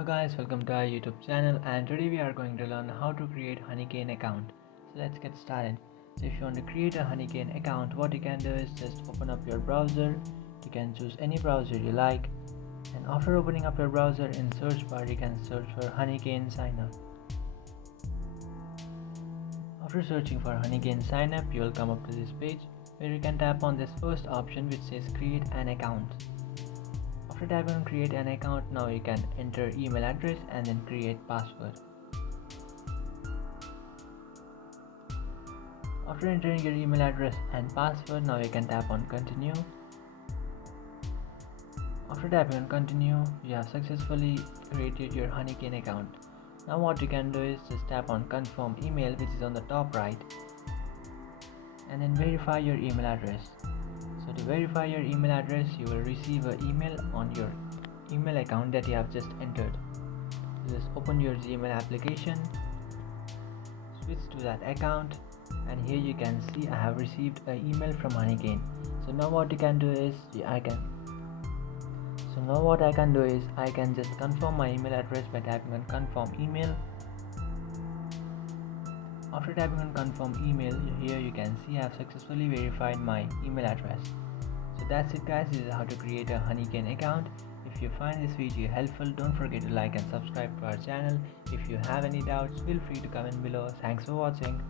Hello guys, welcome to our YouTube channel, and today we are going to learn how to create Honeygain account. So let's get started. So if you want to create a Honeygain account, what you can do is just open up your browser. You can choose any browser you like, and after opening up your browser, in search bar you can search for Honeygain signup. After searching for Honeygain signup, you will come up to this page where you can tap on this first option which says create an account. After tapping on create an account, now you can enter email address and then create password. After entering your email address and password, now you can tap on continue. After tapping on continue, you have successfully created your Honeygain account. Now what you can do is just tap on confirm email, which is on the top right, and then verify your email address. So to verify your email address, you will receive an email on your email account that you have just entered. Just open your Gmail application, switch to that account, and here you can see I have received an email from Honeygain. So now what you can do is I can just confirm my email address by tapping on confirm email. After tapping on confirm email, here you can see I have successfully verified my email address. So that's it guys, this is how to create a Honeygain account. If you find this video helpful, don't forget to like and subscribe to our channel. If you have any doubts, feel free to comment below. Thanks for watching.